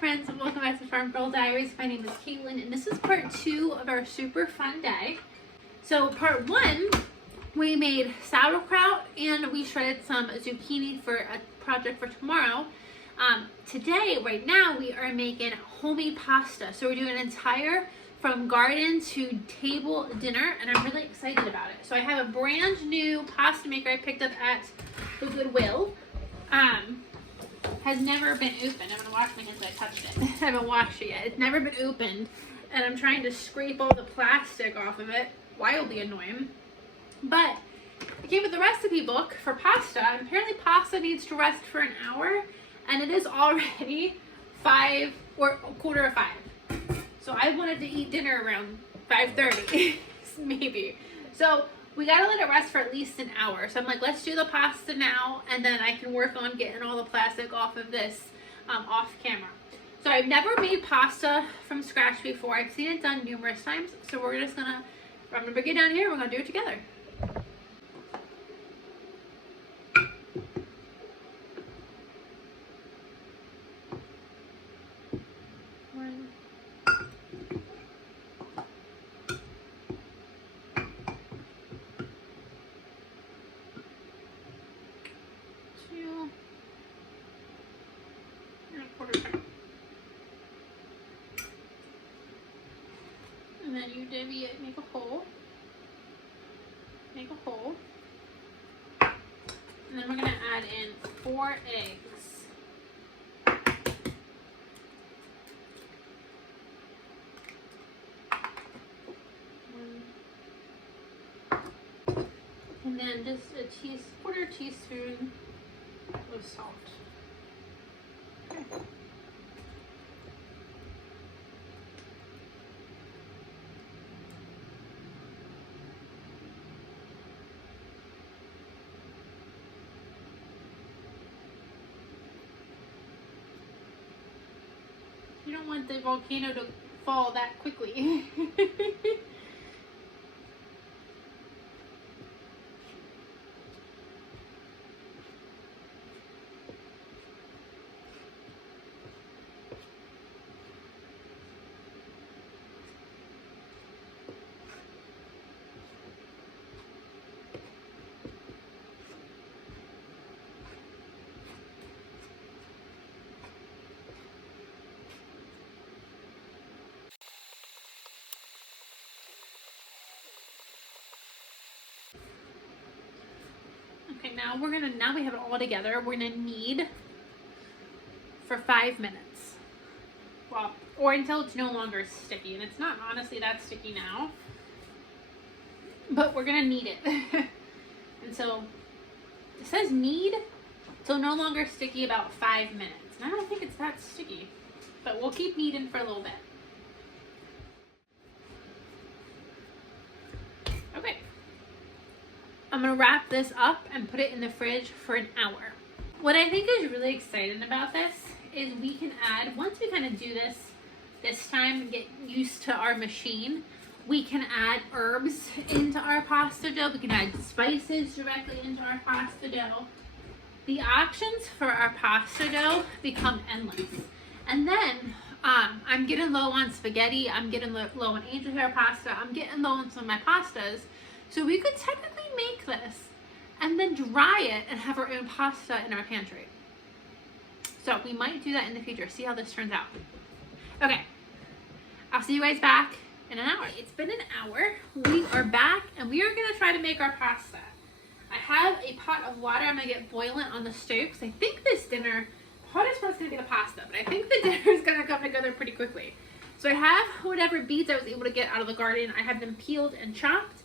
friends, and welcome back to Farm Girl Diaries. My name is Caitlin, and this is part 2 of our super fun day. So part 1, we made sauerkraut and we shredded some zucchini for a project for tomorrow. Today, right now, we are making homemade pasta. So we're doing an entire from garden to table dinner, and I'm really excited about it. So I have a brand new pasta maker I picked up at the Goodwill. Has never been opened. I'm gonna wash my hands. I touched it. I haven't washed it yet. It's never been opened, and I'm trying to scrape all the plastic off of it. Wildly annoying. But I came with the recipe book for pasta, and apparently pasta needs to rest for an hour, and it is already 5 or a quarter of 5. So I wanted to eat dinner around 5:30, maybe. So we gotta let it rest for at least an hour. So I'm like, let's do the pasta now, and then I can work on getting all the plastic off of this off camera. So I've never made pasta from scratch before. I've seen it done numerous times. So we're just gonna, I'm gonna bring it down here. We're gonna do it together. And then you divvy it, make a hole, and then we're gonna add in 4 eggs. And then just a quarter teaspoon of salt. Okay. You don't want the volcano to fall that quickly. Okay, now we have it all together. We're gonna knead for 5 minutes. Well, or until it's no longer sticky. And it's not honestly that sticky now. But we're gonna knead it. And so it says knead till no longer sticky about 5 minutes. And I don't think it's that sticky. But we'll keep kneading for a little bit. Okay. I'm gonna wrap this up and put it in the fridge for an hour. What I think is really exciting about this is we can add, once we kind of do this time and get used to our machine, we can add herbs into our pasta dough. We can add spices directly into our pasta dough. The options for our pasta dough become endless. And then I'm getting low on spaghetti. I'm getting low on angel hair pasta. I'm getting low on some of my pastas. So we could technically make this and then dry it and have our own pasta in our pantry. So we might do that in the future. See how this turns out. Okay, I'll see you guys back in an hour. It's been an hour. We are back and we are gonna try to make our pasta. I have a pot of water I'm gonna get boiling on the stove because I think this dinner, the hardest part's gonna be the pasta, but I think the dinner is gonna come together pretty quickly. So I have whatever beets I was able to get out of the garden. I have them peeled and chopped.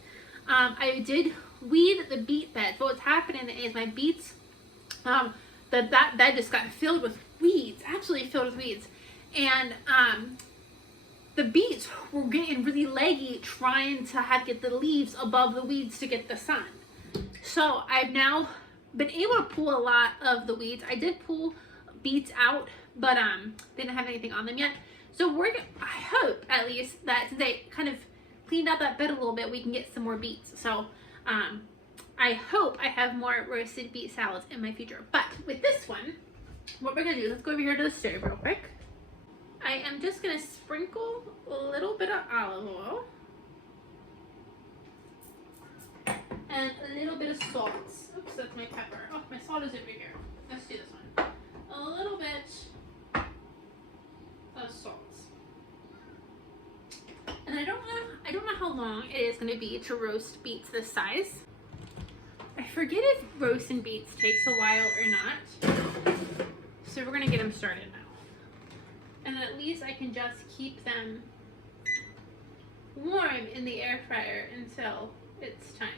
I did weed the beet bed, but what's happening is my beets, that bed just got filled with weeds, absolutely filled with weeds. And the beets were getting really leggy trying to get the leaves above the weeds to get the sun. So I've now been able to pull a lot of the weeds. I did pull beets out, but didn't have anything on them yet. So I hope at least that since they kind of cleaned out that bed a little bit, we can get some more beets. So I hope I have more roasted beet salads in my future. But with this one, what we're gonna do, let's go over here to the stove real quick. am just gonna sprinkle a little bit of olive oil and a little bit of salt. Oops, that's my pepper. Oh, my salt is over here. Let's do this one. A little bit of salt. And I don't know how long it is going to be to roast beets this size. I forget if roasting beets takes a while or not. So we're going to get them started now. And at least I can just keep them warm in the air fryer until it's time.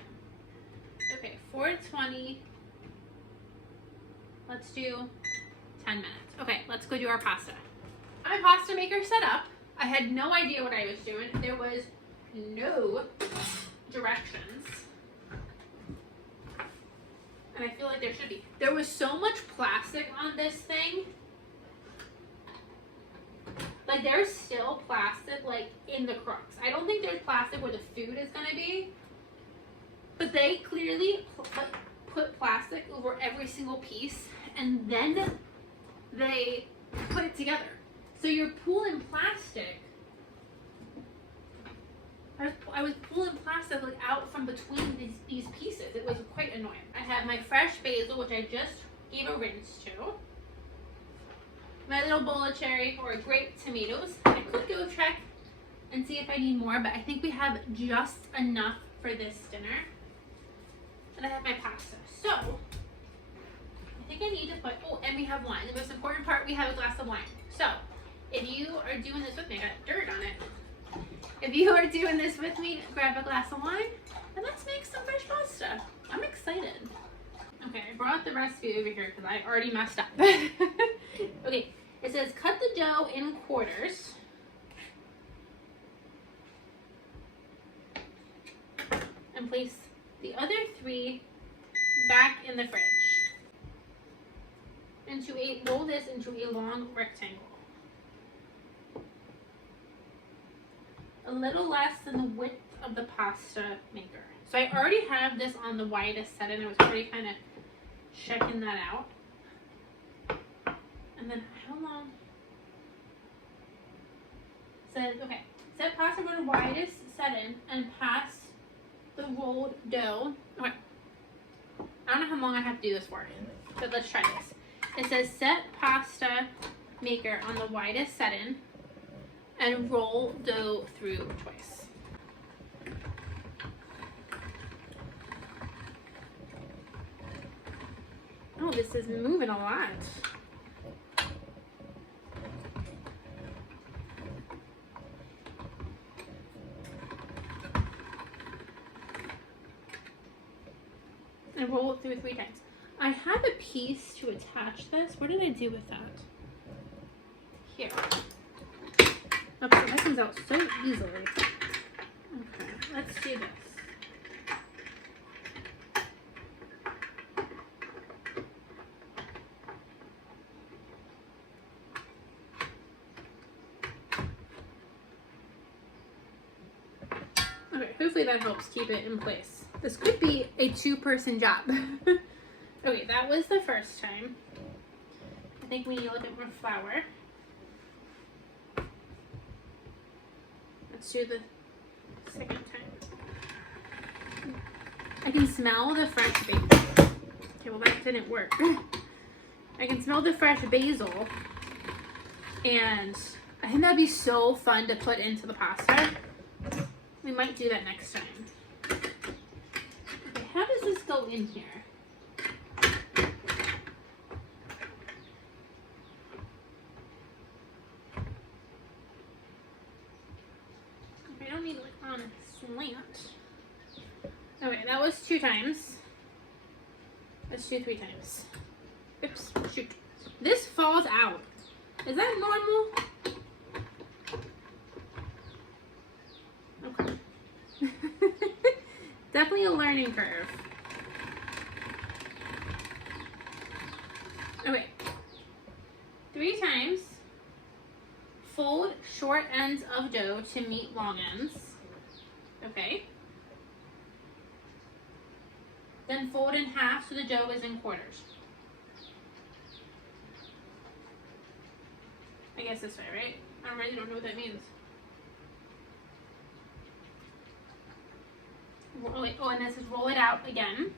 Okay, 420. Let's do 10 minutes. Okay, let's go do our pasta. My pasta maker set up. I had no idea what I was doing. There was no directions. And I feel like there should be. There was so much plastic on this thing. Like there's still plastic like in the crux. I don't think there's plastic where the food is gonna be. But they clearly put plastic over every single piece and then they put it together. So you're pulling plastic. I was pulling plastic like out from between these pieces. It was quite annoying. I have my fresh basil, which I just gave a rinse to. My little bowl of cherry or grape tomatoes. I could go check and see if I need more, but I think we have just enough for this dinner. And I have my pasta. So, I think I need to put, oh, and we have wine. The most important part, we have a glass of wine. So, if you are doing this with me, I got dirt on it. If you are doing this with me, grab a glass of wine and let's make some fresh pasta. I'm excited. Okay, I brought the recipe over here because I already messed up. Okay, it says cut the dough in quarters. And place the other 3 back in the fridge. Roll this into a long rectangle. A little less than the width of the pasta maker. So I already have this on the widest setting. I was already kind of checking that out. And then how long? Says, okay, set pasta on the widest setting and pass the rolled dough. Okay. I don't know how long I have to do this for, but let's try this. It says set pasta maker on the widest setting and roll dough through twice. Oh, this is moving a lot. And roll it through 3 times. I have a piece to attach this. What did I do with that? Here. Okay, that comes out so easily. Okay, let's do this. Okay, hopefully that helps keep it in place. This could be a 2-person job. Okay, that was the first time. I think we need a little bit more flour. Let's do the second time. I can smell the fresh basil. Okay, well that didn't work. I can smell the fresh basil. And I think that'd be so fun to put into the pasta. We might do that next time. Okay, how does this go in here? I don't need like on a slant. Okay, that was 2 times. Let's do 3 times. Oops, shoot. This falls out. Is that normal? Okay. Definitely a learning curve. Okay. 3 times. Fold short ends of dough to meet long ends. Okay. Then fold in half so the dough is in quarters. I guess this way, right? I really don't know what that means. Roll it. Oh, and this is roll it out again.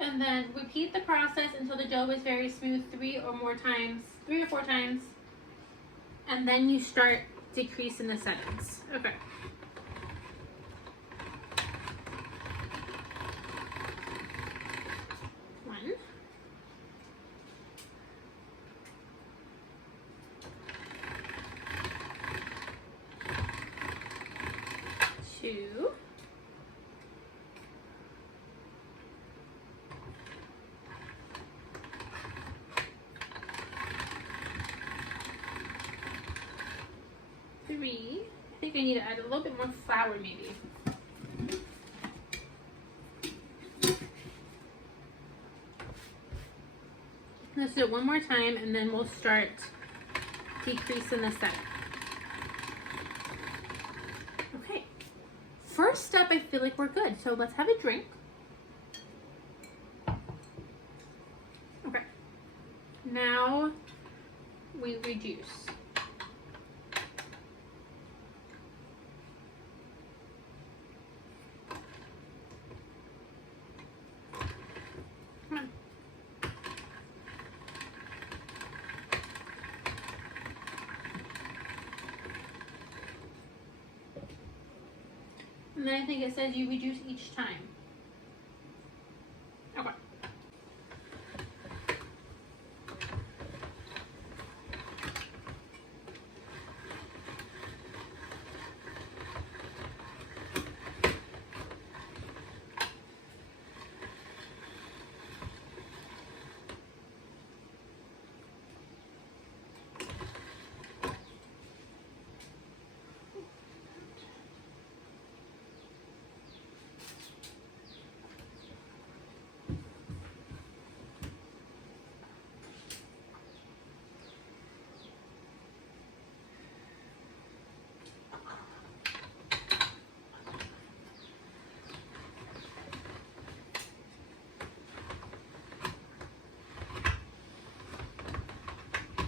And then repeat the process until the dough is very smooth 3 or 4 times. And then you start decreasing the settings. Okay. One. Two. Three. I think I need to add a little bit more flour maybe. Let's do it one more time and then we'll start decreasing the setting. Okay. First step, I feel like we're good. So let's have a drink. Okay. Now we reduce. Come on. And then I think it says you reduce each time. Okay.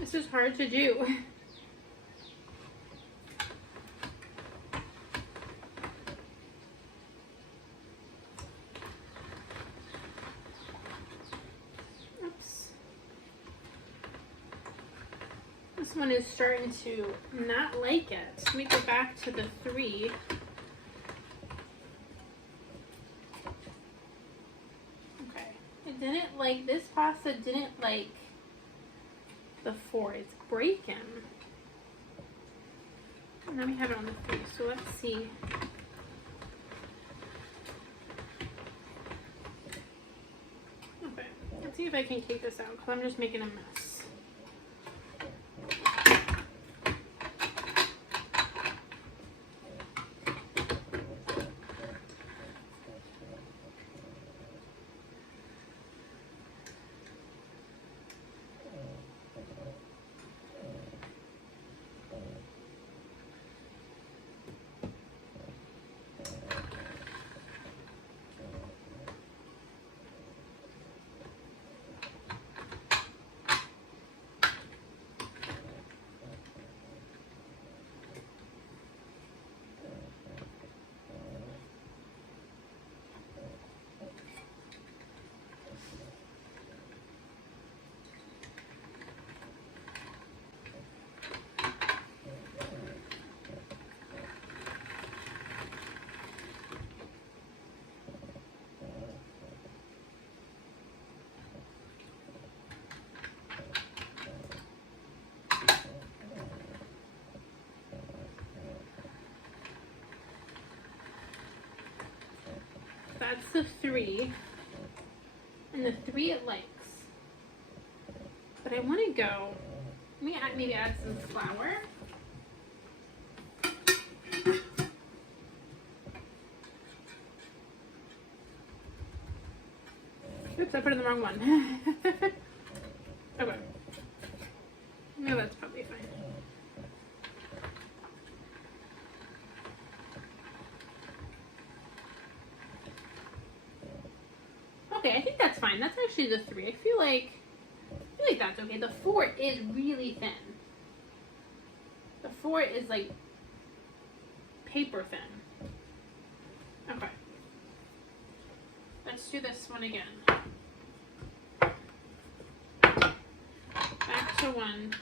This is hard to do. Oops. This one is starting to not like it. Let me go back to the 3. Okay. It didn't like, this pasta didn't like the 4. It's breaking. And then we have it on the 3. So let's see. Okay. Let's see if I can take this out because I'm just making a mess. That's the 3. And the 3 it likes. But I want to go, let me maybe add some flour. Oops, I put in the wrong one. Okay. No, that's probably fine. Okay, think that's fine. That's actually the 3. I feel like that's okay. The 4 is really thin. The 4 is like paper thin. Okay. Let's do this one again. Back to 1.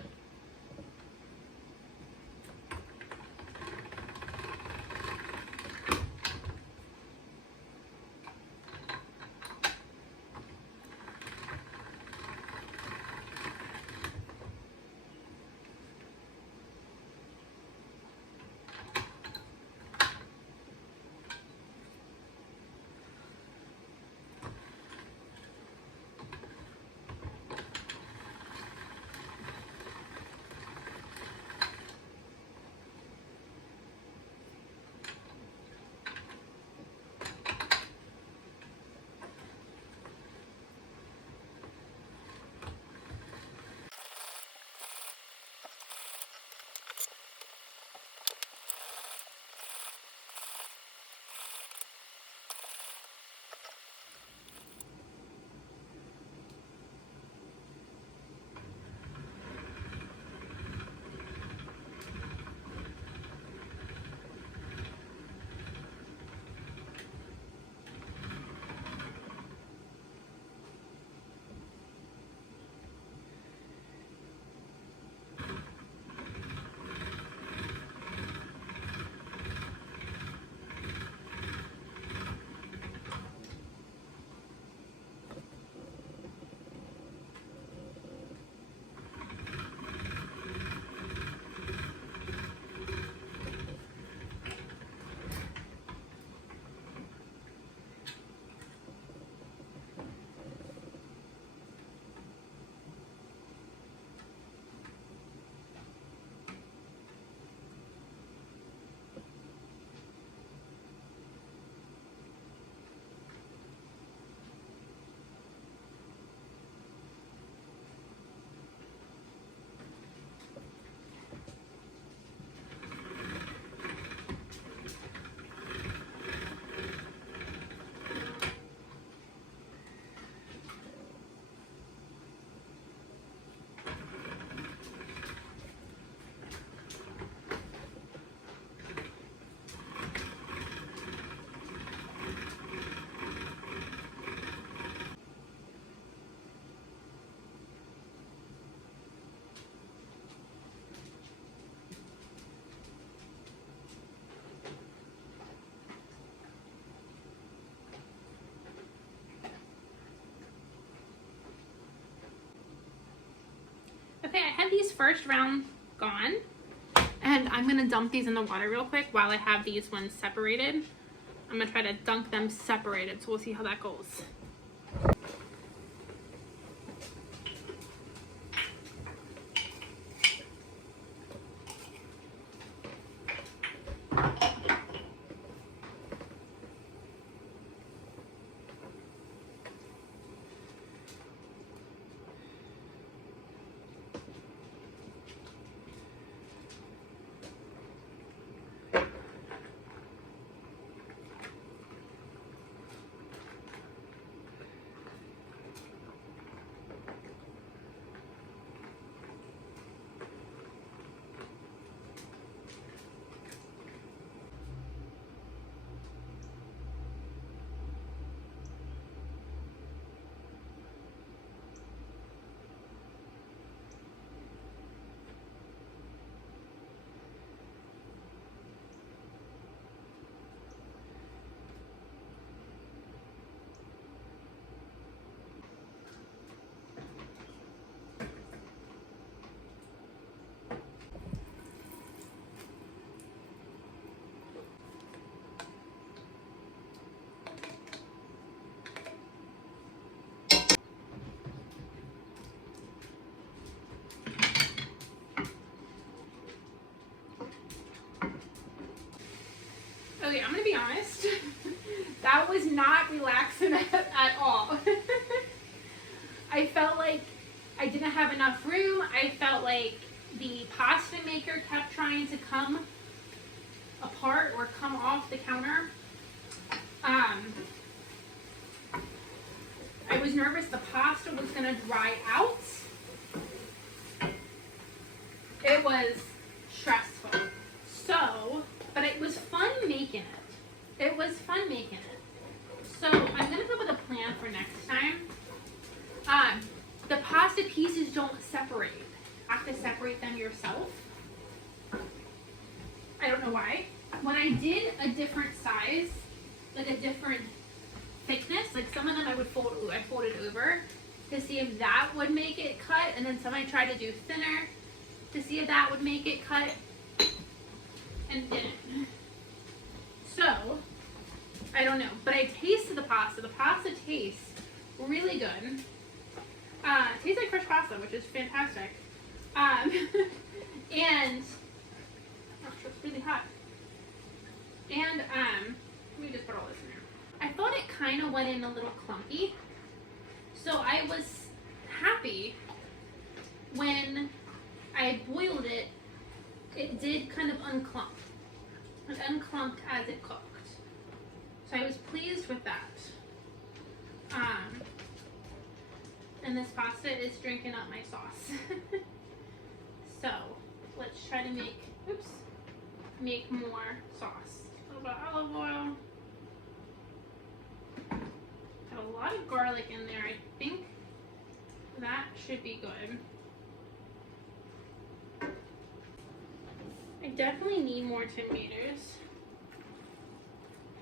Okay, I have these first round gone, and I'm gonna dump these in the water real quick while I have these ones separated. I'm gonna try to dunk them separated, so we'll see how that goes. Okay, I'm gonna be honest. That was not relaxing at all. I felt like I didn't have enough room. I felt like the pasta maker kept trying to come apart or come off the counter. I was nervous the pasta was gonna dry out. It was stressful. So, but it was fun making it. It was fun making it. So I'm gonna come up with a plan for next time. The pasta pieces don't separate. You have to separate them yourself. I don't know why. When I did a different size, like a different thickness, like some of them I folded over to see if that would make it cut, and then some I tried to do thinner to see if that would make it cut, and didn't. So, I don't know, but I tasted the pasta. The pasta tastes really good. Tastes like fresh pasta, which is fantastic. And oh, it's really hot. And let me just put all this in there. I thought it kind of went in a little clumpy, so I was happy when I boiled it. It did kind of unclump. It unclumped as it cooked, so I was pleased with that. And this pasta is drinking up my sauce. So let's try to make more sauce. A little bit of olive oil. Got a lot of garlic in there. I think that should be good. I definitely need more tomatoes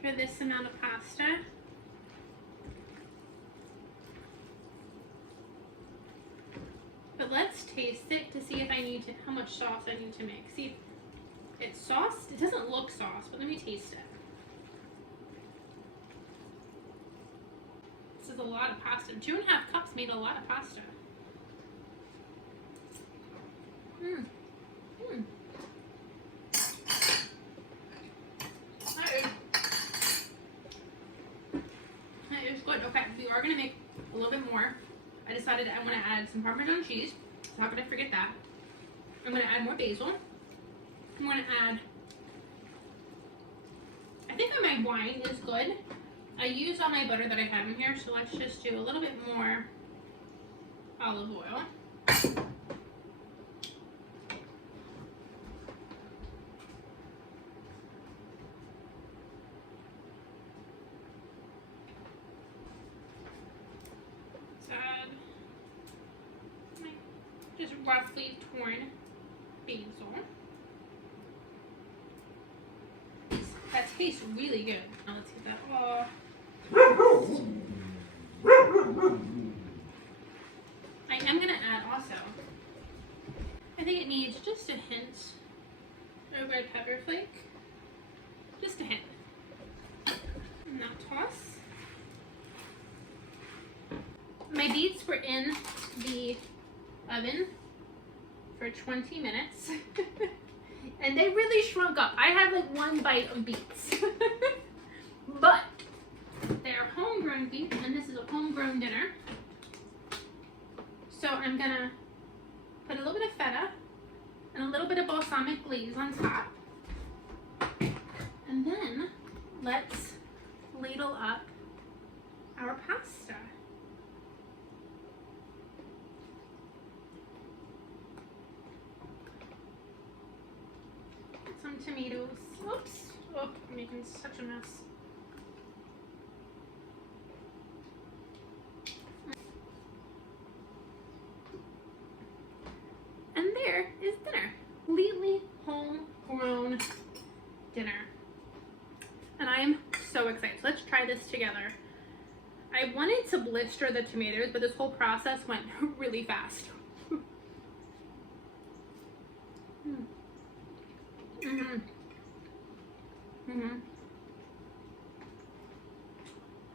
for this amount of pasta. But let's taste it to see if I need to, how much sauce I need to make. See, it's sauced. It doesn't look sauced, but let me taste it. This is a lot of pasta. 2.5 cups made a lot of pasta. That is good. Okay, we are gonna make a little bit more. I decided I want to add some Parmesan cheese, so how could I forget that? I'm going to add more basil. I'm going to add, I think that my wine is good. I used all my butter that I have in here, so let's just do a little bit more olive oil. Just roughly torn basil. That tastes really good. Now let's get that all. I am gonna add also, I think it needs just a hint of red pepper flake. Just a hint. And now toss. My beets were in the oven for 20 minutes and they really shrunk up. I had like one bite of beets. But they're homegrown beets, and this is a homegrown dinner. So I'm gonna put a little bit of feta and a little bit of balsamic glaze on top, and then let's ladle up our pasta. Some tomatoes. Oops. Oh, I'm making such a mess. And there is dinner. Completely homegrown dinner. And I am so excited. So let's try this together. I wanted to blister the tomatoes, but this whole process went really fast.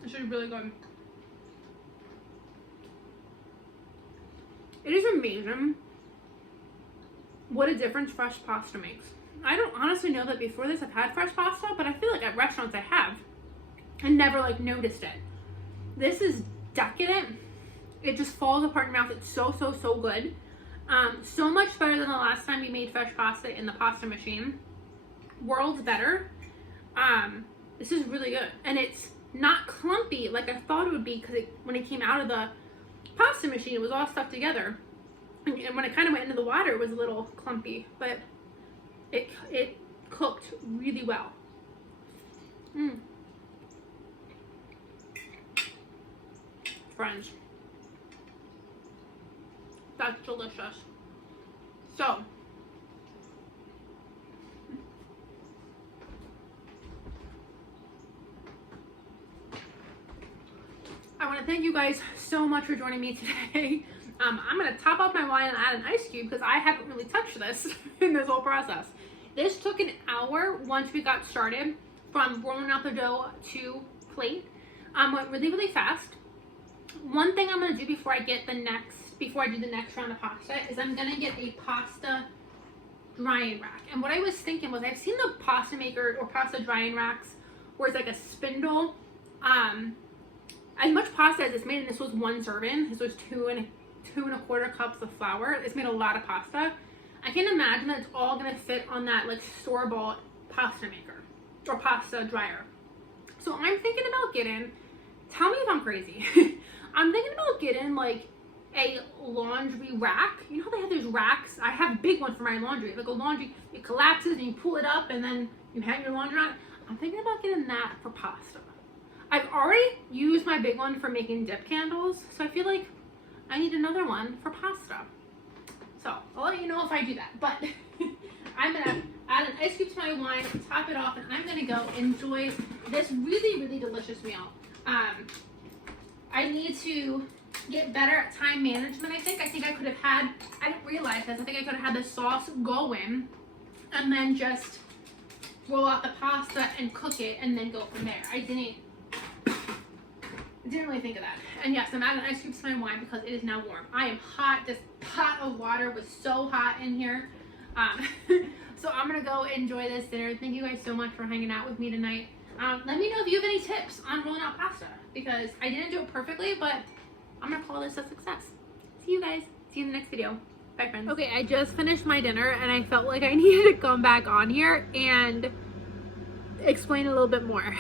This is really good. It is amazing what a difference fresh pasta makes. I don't honestly know that before this I've had fresh pasta, but I feel like at restaurants I have and never like noticed it. This is decadent. It just falls apart in your mouth. It's so good. So much better than the last time we made fresh pasta in the pasta machine. Worlds better. This is really good, and it's not clumpy like I thought it would be, because when it came out of the pasta machine, it was all stuck together. And when it kind of went into the water, it was a little clumpy, but it cooked really well. Friends, that's delicious. So, I want to thank you guys so much for joining me today. I'm going to top off my wine and add an ice cube because I haven't really touched this in this whole process. This took an hour once we got started, from rolling out the dough to plate. Went really, really fast. One thing I'm going to do before I do the next round of pasta is I'm going to get a pasta drying rack. And what I was thinking was, I've seen the pasta maker or pasta drying racks where it's like a spindle. As much pasta as it's made, and this was one serving. This was 2 1/4 cups of flour. It's made a lot of pasta. I can't imagine that it's all gonna fit on that like store-bought pasta maker or pasta dryer. So I'm thinking about getting, tell me if I'm crazy, I'm thinking about getting like a laundry rack. You know how they have those racks? I have a big one for my laundry. Like a laundry, it collapses and you pull it up and then you hang your laundry on it. I'm thinking about getting that for pasta. I've already used my big one for making dip candles, so I feel like I need another one for pasta. So I'll let you know if I do that. But I'm gonna add an ice cube to my wine, top it off, and I'm gonna go enjoy this really, really delicious meal. I need to get better at time management. I think I could have had, I didn't realize this, I think I could have had the sauce go in and then just roll out the pasta and cook it and then go from there. I didn't really think of that. And yes, I'm adding ice cubes to my wine because it is now warm. I am hot. This pot of water was so hot in here. So I'm gonna go enjoy this dinner. Thank you guys so much for hanging out with me tonight. Let me know if you have any tips on rolling out pasta, because I didn't do it perfectly, but I'm gonna call this a success. See you guys. See you in the next video. Bye, friends. Okay, I just finished my dinner and I felt like I needed to come back on here and explain a little bit more.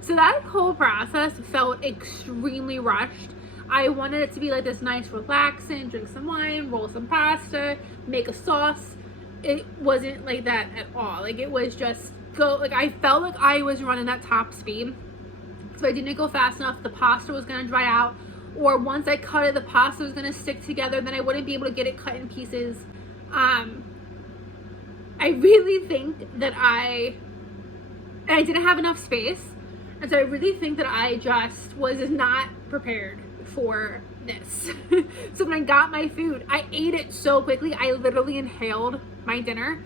So that whole process felt extremely rushed. I wanted it to be like this nice, relaxing, drink some wine, roll some pasta, make a sauce. It wasn't like that at all. Like, it was just go, like, I felt like I was running at top speed. So I didn't go fast enough. The pasta was gonna dry out, or once I cut it, the pasta was gonna stick together, then I wouldn't be able to get it cut in pieces. I really think that I didn't have enough space. And so I really think that I just was not prepared for this. So when I got my food, I ate it so quickly. I literally inhaled my dinner.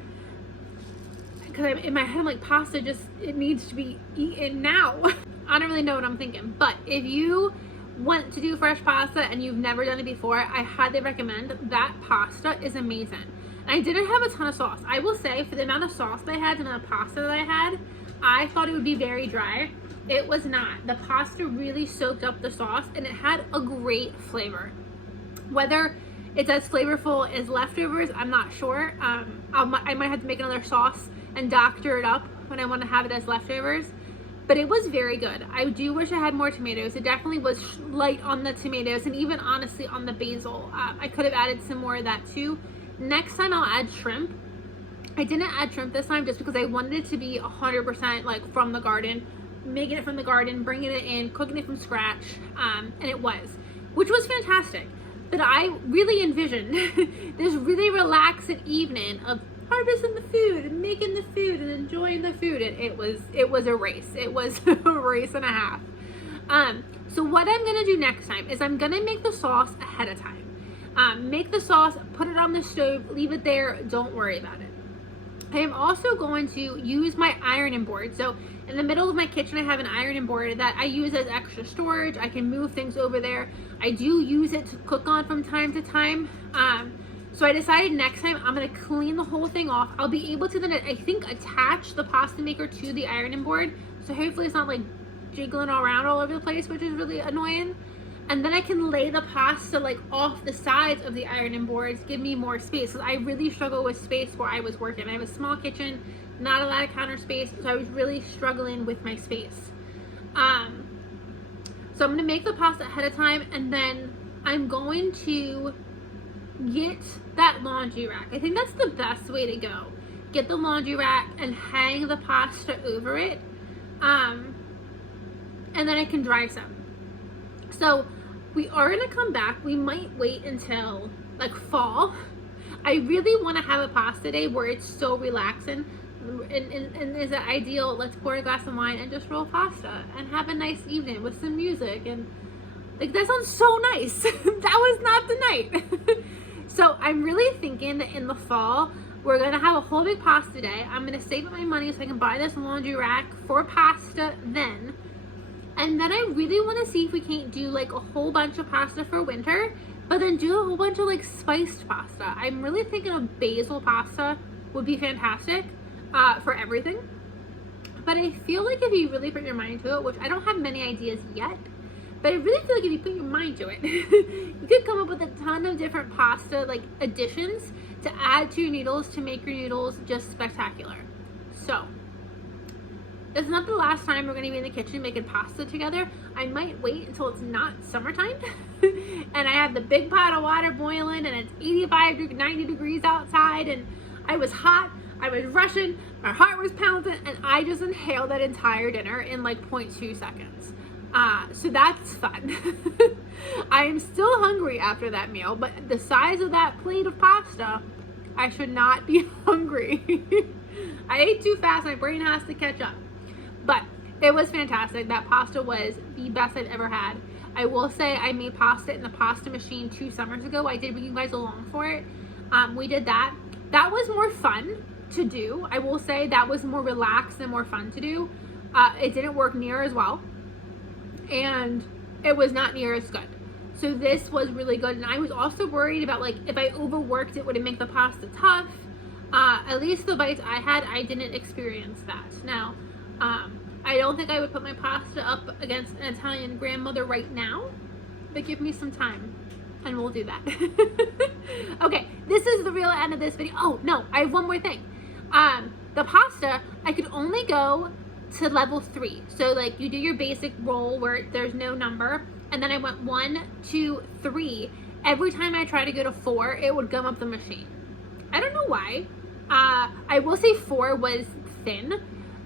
Because in my head, I'm like, pasta just, it needs to be eaten now. I don't really know what I'm thinking. But if you want to do fresh pasta and you've never done it before, I highly recommend. That pasta is amazing. And I didn't have a ton of sauce. I will say, for the amount of sauce that I had and the amount of pasta that I had, I thought it would be very dry. It was not. The pasta really soaked up the sauce and it had a great flavor. Whether it's as flavorful as leftovers, I'm not sure. I might have to make another sauce and doctor it up when I want to have it as leftovers. But it was very good. I do wish I had more tomatoes. It definitely was light on the tomatoes and even honestly on the basil. I could have added some more of that too. Next time I'll add shrimp. I didn't add shrimp this time just because I wanted it to be 100% like from the garden. Making it from the garden, bringing it in, cooking it from scratch, and it was, which was fantastic. But I really envisioned this really relaxing evening of harvesting the food and making the food and enjoying the food. And it was a race. It was a race and a half. So what I'm gonna do next time is I'm gonna make the sauce ahead of time. Make the sauce, put it on the stove, leave it there. Don't worry about it. I am also going to use my ironing board. So in the middle of my kitchen, I have an ironing board that I use as extra storage. I can move things over there. I do use it to cook on from time to time. So I decided next time I'm going to clean the whole thing off. I'll be able to then, I think, attach the pasta maker to the ironing board. So hopefully it's not like jiggling around all over the place, which is really annoying. And then I can lay the pasta like off the sides of the ironing boards, give me more space. So I really struggle with space where I was working. I have a small kitchen, not a lot of counter space, so I was really struggling with my space. So I'm going to make the pasta ahead of time, and then I'm going to get that laundry rack. I think that's the best way to go. Get the laundry rack and hang the pasta over it. And then I can dry some. So we are going to come back. We might wait until like fall. I really want to have a pasta day where it's so relaxing. And is it ideal? Let's pour a glass of wine and just roll pasta and have a nice evening with some music. And like, that sounds so nice. That was not the night. So I'm really thinking that in the fall, we're going to have a whole big pasta day. I'm going to save up my money so I can buy this laundry rack for pasta then. And then I really want to see if we can't do like a whole bunch of pasta for winter, but then do a whole bunch of like spiced pasta. I'm really thinking of basil pasta would be fantastic for everything. But I feel like if you really put your mind to it, which I don't have many ideas yet, but I really feel like if you put your mind to it, you could come up with a ton of different pasta like additions to add to your noodles to make your noodles just spectacular. So it's not the last time we're going to be in the kitchen making pasta together. I might wait until it's not summertime and I have the big pot of water boiling and it's 85, 90 degrees outside and I was hot, I was rushing, my heart was pounding, and I just inhaled that entire dinner in like 0.2 seconds. So that's fun. I am still hungry after that meal, but the size of that plate of pasta, I should not be hungry. I ate too fast, my brain has to catch up. But it was fantastic. That pasta was the best I've ever had. I will say I made pasta in the pasta machine 2 summers ago. I did bring you guys along for it. We did that. That was more fun to do. I will say that was more relaxed and more fun to do. It didn't work near as well. And it was not near as good. So this was really good. And I was also worried about like if I overworked it, would it make the pasta tough? At least the bites I had, I didn't experience that. Now, I don't think I would put my pasta up against an Italian grandmother right now, but give me some time and we'll do that. Okay, this is the real end of this video. Oh no, I have one more thing. The pasta, I could only go to level 3. So like you do your basic roll where there's no number, and then I went 1, 2, 3. Every time I try to go to 4, it would gum up the machine. I don't know why. I will say 4 was thin,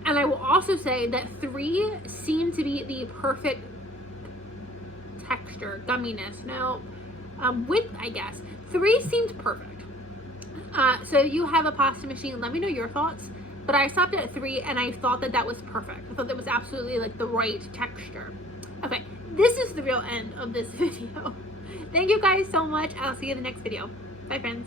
and I will also say that 3 seemed to be the perfect texture, gumminess, no, width, I guess. 3 seemed perfect. So you have a pasta machine, let me know your thoughts. But I stopped at 3 and I thought that that was perfect. I thought that was absolutely like the right texture. Okay, this is the real end of this video. Thank you guys so much. I'll see you in the next video. Bye friends.